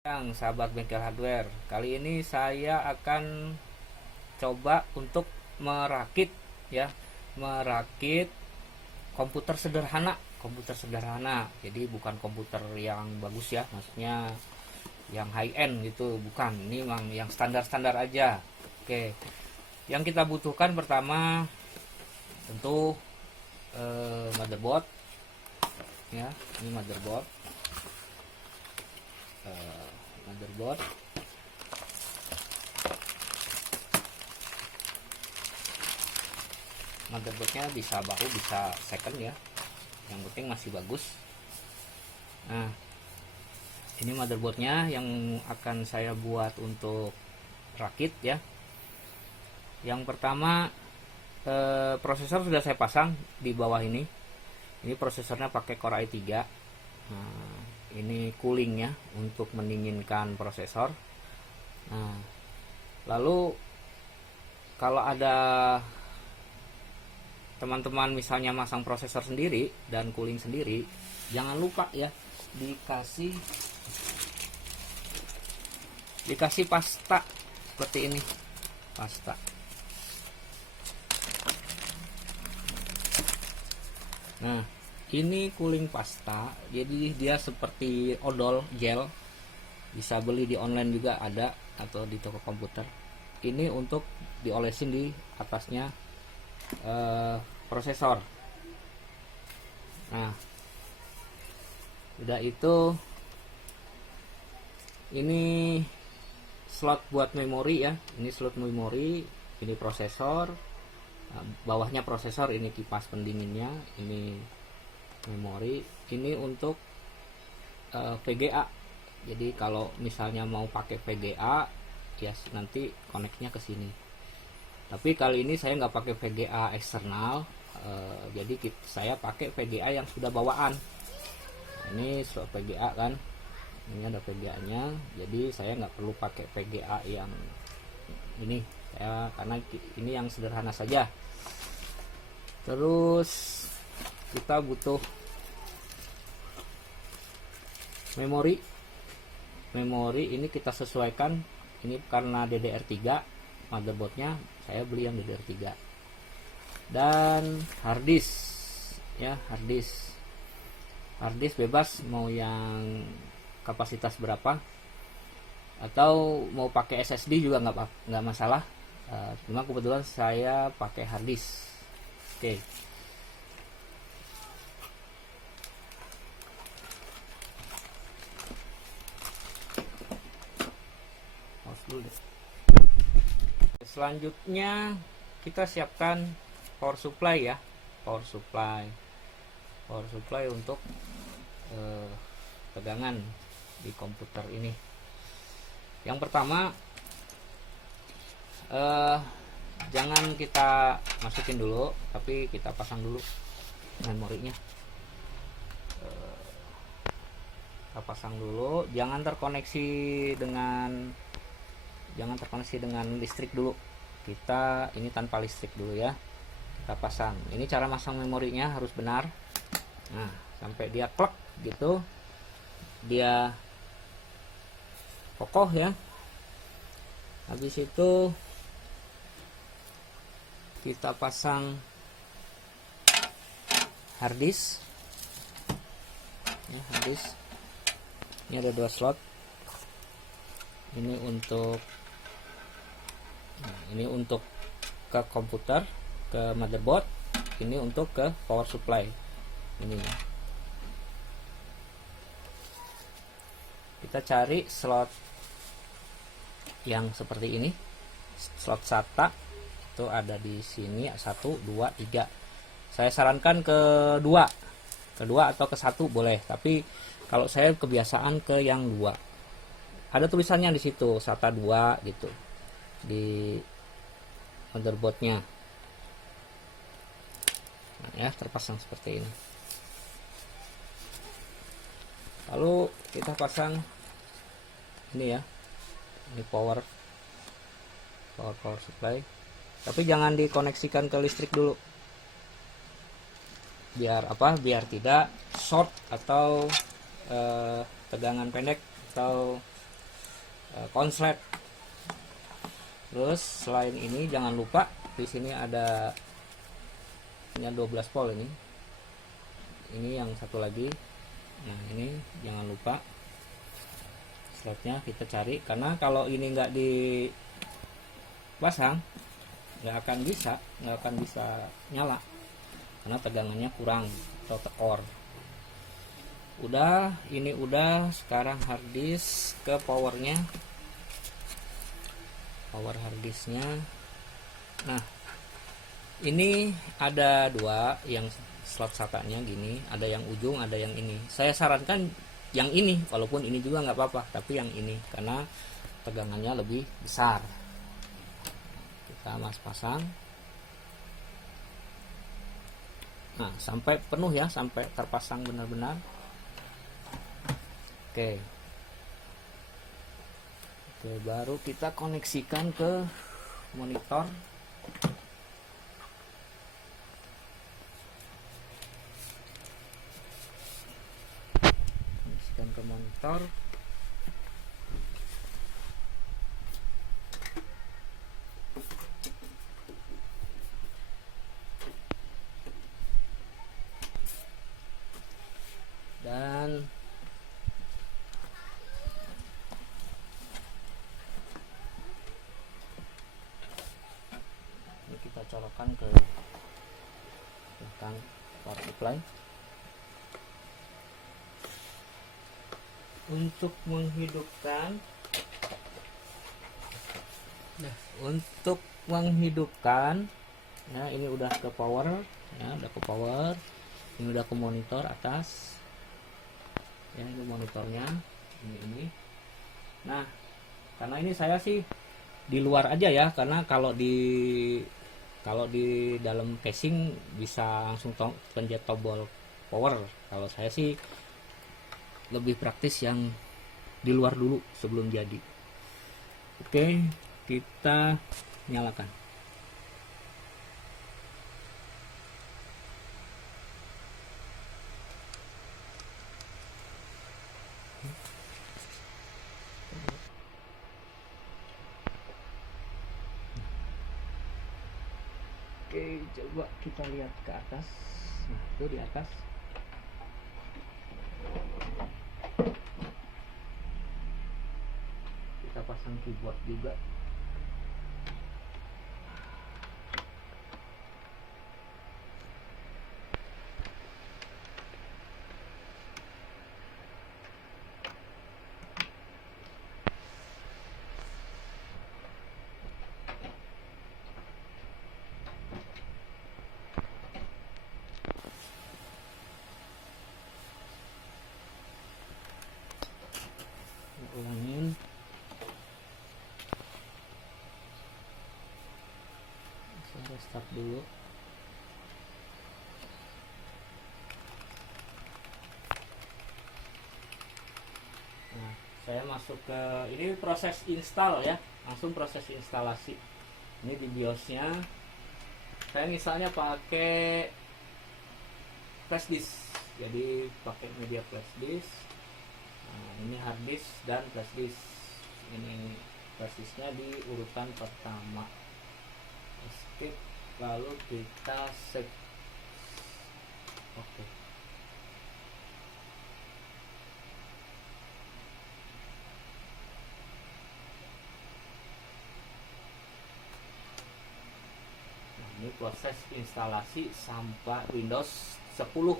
Yang sahabat bengkel hardware, kali ini saya akan coba untuk merakit ya, merakit komputer sederhana. Jadi bukan komputer yang bagus ya, maksudnya yang high end gitu, bukan. Ini memang yang standar-standar aja. Oke. Yang kita butuhkan pertama tentu motherboard ya, ini motherboard. Motherboard motherboardnya bisa baru bisa second ya, yang penting masih bagus. Nah, ini motherboardnya yang akan saya buat untuk rakit ya. Yang pertama, prosesor sudah saya pasang di bawah ini. Ini prosesornya pakai Core i3. Nah, ini coolingnya untuk mendinginkan prosesor. Nah, lalu kalau ada teman-teman misalnya masang prosesor sendiri dan cooling sendiri, jangan lupa ya dikasih pasta seperti ini, pasta. Nah, ini cooling pasta, jadi dia seperti odol gel, bisa beli di online juga ada atau di toko komputer. Ini untuk diolesin di atasnya prosesor. Nah, udah itu ini slot buat memori ya, ini slot memori, ini prosesor. Nah, bawahnya prosesor, ini kipas pendinginnya, ini memori, ini untuk VGA. Jadi kalau misalnya mau pakai VGA ya nanti koneknya ke sini. Tapi kali ini saya nggak pakai VGA eksternal, jadi saya pakai VGA yang sudah bawaan. Ini slot VGA kan, ini ada VGA-nya, jadi saya nggak perlu pakai VGA yang ini ya, karena ini yang sederhana saja. Terus kita butuh memori. Ini kita sesuaikan, ini karena DDR3 motherboardnya, saya beli yang DDR3. Dan harddisk ya, harddisk bebas mau yang kapasitas berapa, atau mau pakai SSD juga nggak masalah. Cuma kebetulan saya pakai harddisk. Oke. Selanjutnya kita siapkan power supply ya, power supply untuk tegangan di komputer ini. Yang pertama, jangan kita masukin dulu, tapi kita pasang dulu memorinya. Kita pasang dulu, jangan terkoneksi dengan listrik dulu. Kita ini tanpa listrik dulu ya, kita pasang. Ini cara masang memorinya harus benar. Nah, sampai dia klek gitu, dia kokoh ya. Habis itu kita pasang harddisk ya, harddisk. Ini ada 2 slot. Ini untuk ke komputer, ke motherboard. Ini untuk ke power supply. Ini kita cari slot yang seperti ini, slot SATA itu ada di sini, 1, 2, 3. Saya sarankan kedua atau ke 1 boleh, tapi kalau saya kebiasaan ke yang 2. Ada tulisannya di situ SATA 2 gitu di motherboardnya. Nah, ya, terpasang seperti ini. Lalu kita pasang ini ya, ini power supply, tapi jangan dikoneksikan ke listrik dulu, biar tidak short atau tegangan pendek atau konslet. Terus selain ini jangan lupa di sini ada 12 volt ini yang satu lagi. Nah ini jangan lupa slotnya kita cari, karena kalau ini nggak dipasang nggak akan bisa nyala karena tegangannya kurang atau tekor. Ini udah. Sekarang harddisk ke power harddisknya. Nah ini ada dua, yang slot SATA-nya gini, ada yang ujung, ada yang ini. Saya sarankan yang ini, walaupun ini juga nggak apa-apa, tapi yang ini karena tegangannya lebih besar. Kita pasang. Nah sampai penuh ya, sampai terpasang benar-benar. Oke, baru kita koneksikan ke monitor. Dan ini kita colokkan ke belakang power supply. Untuk menghidupkan ya, ini udah ke power ya, ini udah ke monitor atas ya, ini monitornya ini. Nah karena ini saya sih di luar aja ya, karena kalau di dalam casing bisa langsung pencet tombol power. Kalau saya sih lebih praktis yang di luar dulu sebelum jadi. Oke, kita nyalakan. Oke, coba kita lihat ke atas. Nah, itu di atas. Kita pasang keyboard juga. Ulangin. Saya restart dulu. Nah, saya masuk ke ini proses install ya, langsung proses instalasi. Ini di BIOS-nya. Saya misalnya pakai flash disk, jadi pakai media flash disk. Nah, ini hard disk dan flash disk. Ini flash disknya di urutan pertama. Escape, lalu kita save. Oke. Nah, ini proses instalasi sampai Windows 10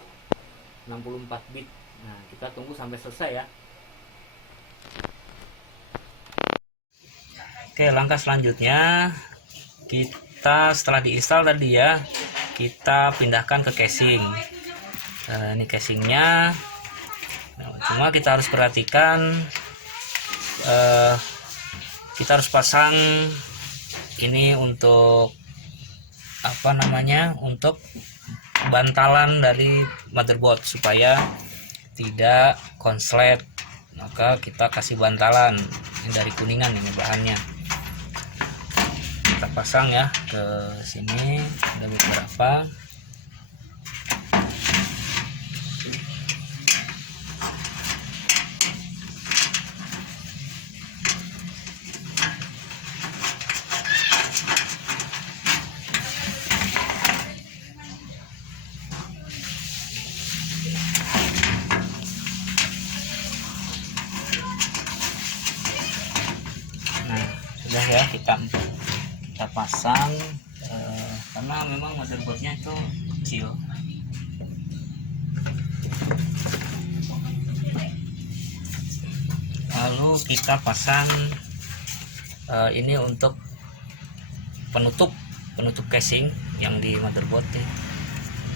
64 bit. Nah, kita tunggu sampai selesai ya. Oke, langkah selanjutnya kita setelah diinstal tadi ya, kita pindahkan ke casing. Nah, ini casingnya. Nah, cuma kita harus perhatikan, kita harus pasang ini untuk apa namanya, untuk bantalan dari motherboard supaya tidak konslet. Maka kita kasih bantalan ini dari Kuningan, ini bahannya. Kita pasang ya ke sini, ada beberapa. Udah ya, kita pasang karena memang motherboardnya itu kecil. Lalu kita pasang ini untuk penutup casing yang di motherboard nih,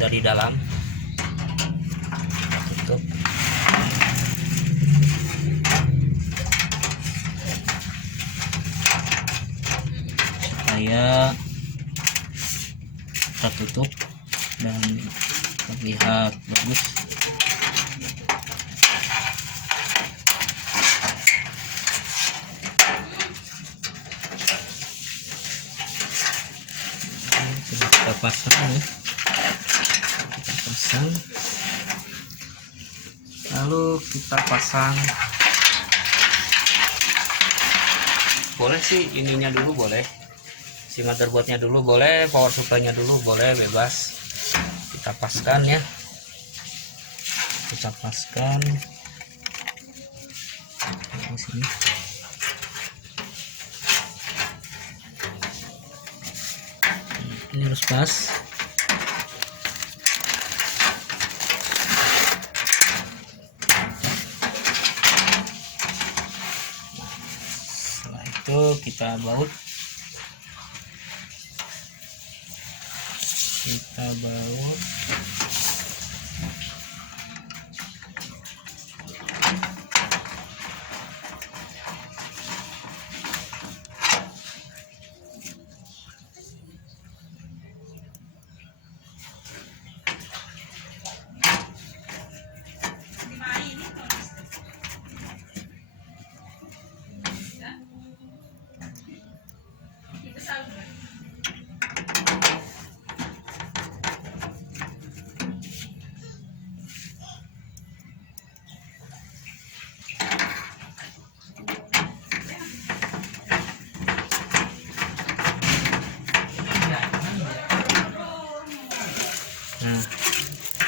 dari dalam tutup. Supaya tertutup dan terlihat bagus. Kita pasang ya, lalu kita pasang, boleh sih ininya dulu, boleh si motherboardnya dulu, boleh power supply nya dulu, boleh, bebas. Kita paskan ya, kita paskan di sini. Ini harus pas. Setelah itu kita baut, nah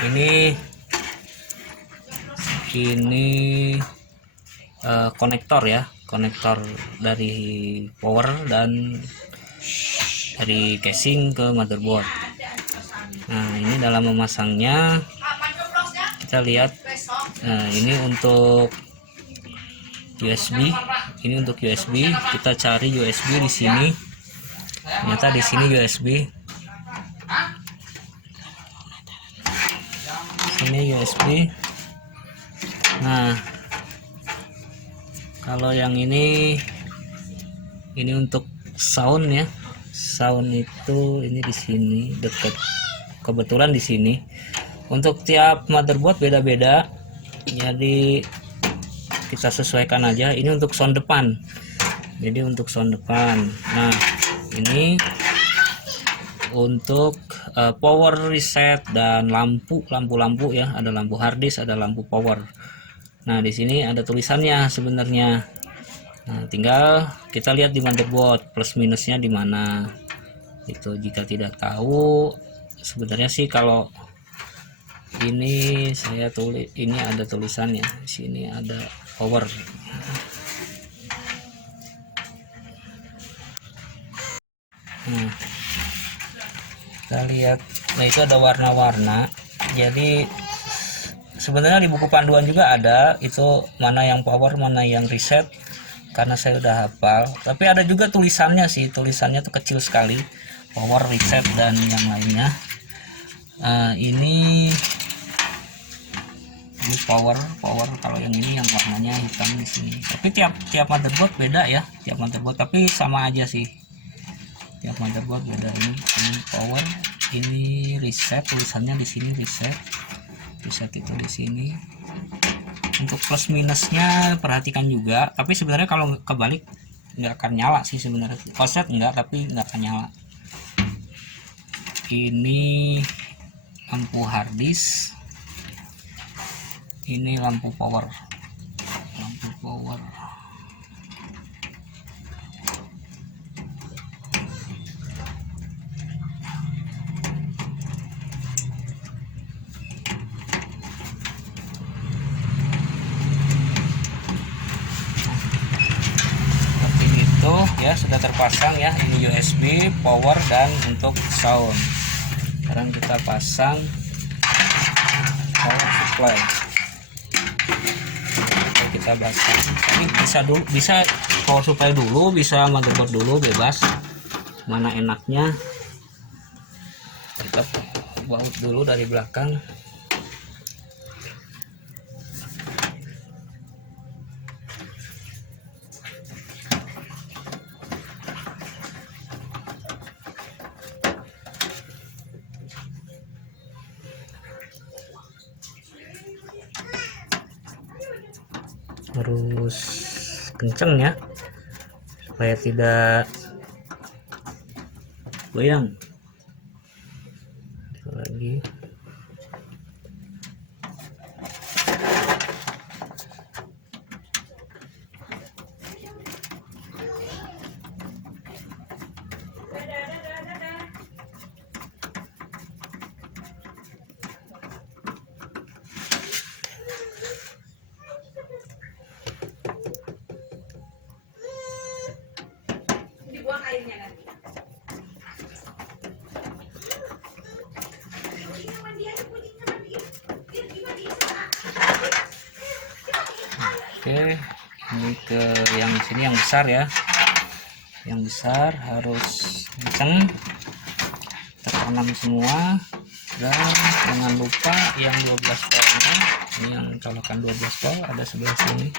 ini konektor ya, konektor dari power dan dari casing ke motherboard. Nah, ini dalam memasangnya kita lihat, ini untuk USB, ini untuk USB. Kita cari USB di sini, ternyata di sini USB, sini USB. Nah, kalau yang ini untuk sound ya, sound itu ini di sini dekat, kebetulan di sini. Untuk tiap motherboard beda-beda, jadi kita sesuaikan aja. Ini untuk sound depan, jadi untuk sound depan. Nah, ini untuk power reset dan lampu ya, ada lampu harddisk, ada lampu power. Nah, di sini ada tulisannya sebenarnya. Nah, tinggal kita lihat di motherboard plus minusnya di mana. Itu jika tidak tahu, sebenarnya sih kalau ini saya tulis, ini ada tulisannya, di sini ada power. Nah, kita lihat, nah itu ada warna-warna. Jadi sebenarnya di buku panduan juga ada itu mana yang power, mana yang reset, karena saya udah hafal. Tapi ada juga tulisannya sih, tulisannya tuh kecil sekali, power, reset dan yang lainnya. Ini power, kalau yang ini yang warnanya hitam di sini. Tapi tiap motherboard beda ya, tiap motherboard, tapi sama aja sih. Tiap motherboard beda. Ini power, ini reset, tulisannya di sini reset itu di sini. Untuk plus minusnya perhatikan juga, tapi sebenarnya kalau kebalik nggak akan nyala sih sebenarnya. Offset enggak, tapi nggak akan nyala. Ini lampu harddisk, ini lampu power. Seperti itu ya, sudah terpasang ya. Ini USB, power, dan untuk sound. Sekarang kita pasang power supply. Oke, kita pasang. Tapi bisa power supply dulu, bisa motherboard dulu, bebas. Mana enaknya. Kita baut dulu dari belakang. Harus kenceng ya, supaya tidak goyang. Lagi dibuang airnya nanti. oke, ini ke yang sini yang besar ya. Yang besar harus kenceng, tertanam semua. Dan jangan lupa yang 12 voltnya, ini yang colokan 12 volt ada sebelah sini.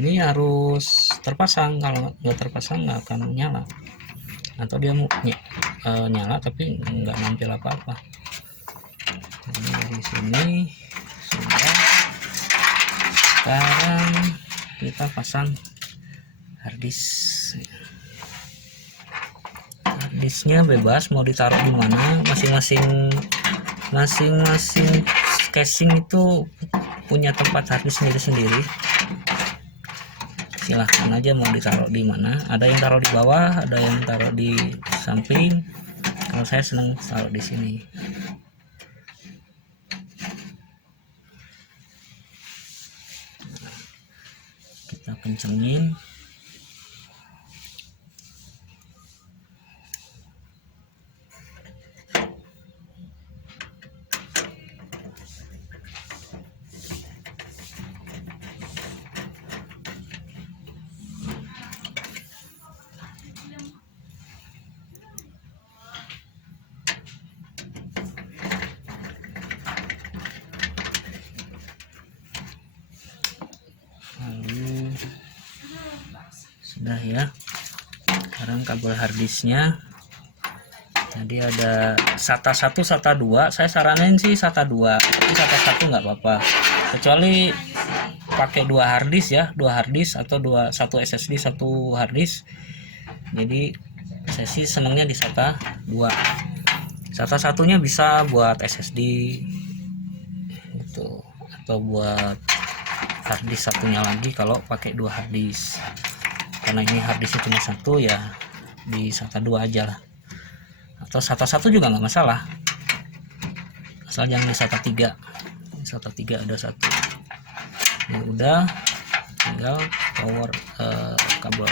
Ini harus terpasang, kalau nggak terpasang nggak akan nyala, atau dia nyala tapi nggak nampil apa-apa. Ini di sini sudah. Sekarang kita pasang harddisk. Harddisknya bebas mau ditaruh di mana, masing-masing casing itu punya tempat harddisk sendiri-sendiri. Silahkan aja mau ditaruh di mana. Ada yang taruh di bawah, ada yang taruh di samping. Kalau saya senang taruh di sini. Kita kencengin. Lalu sudah ya. Sekarang kabel harddisknya tadi ada SATA 1 SATA 2, saya saranin sih SATA 2, tapi SATA 1 nggak apa-apa, kecuali pakai 2 harddisk ya, 2 harddisk atau 1 SSD 1 harddisk. Jadi saya sih senangnya di SATA 2. SATA 1-nya bisa buat SSD itu, atau buat harddisk satunya lagi kalau pakai 2 harddisk. Karena ini harddisknya cuma 1 ya, di SATA 2 aja lah. Atau SATA 1 juga nggak masalah, asal jangan di SATA 3. SATA 3 ada 1. Ini udah, tinggal power kabel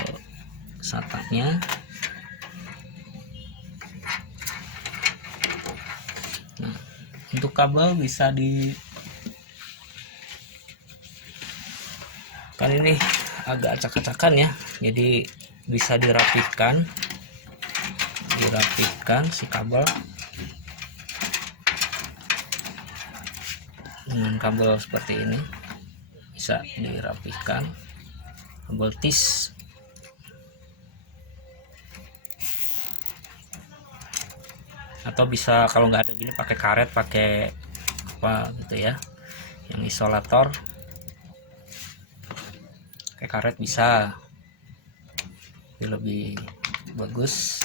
SATA-nya. Nah, untuk kabel bisa kan ini agak acak-acakan ya, jadi bisa dirapihkan si kabel dengan kabel seperti ini, bisa dirapihkan kabel tis. Atau bisa kalau nggak ada gini pakai karet, pakai apa gitu ya, yang isolator, pakai karet bisa, tapi lebih bagus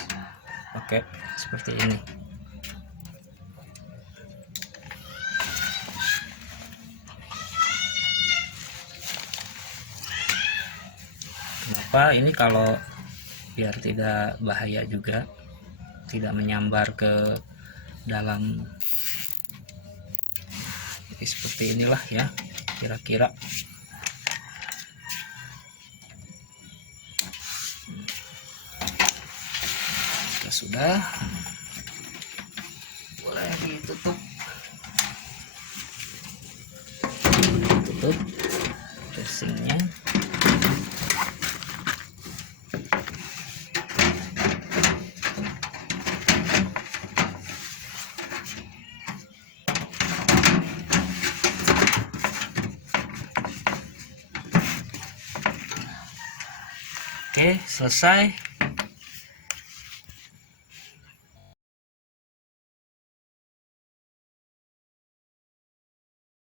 pakai seperti ini. Kenapa ini? Kalau biar tidak bahaya juga, tidak menyambar ke dalam. Jadi seperti inilah ya kira-kira. Udah, boleh ditutup. Tutup casingnya. Oke, selesai.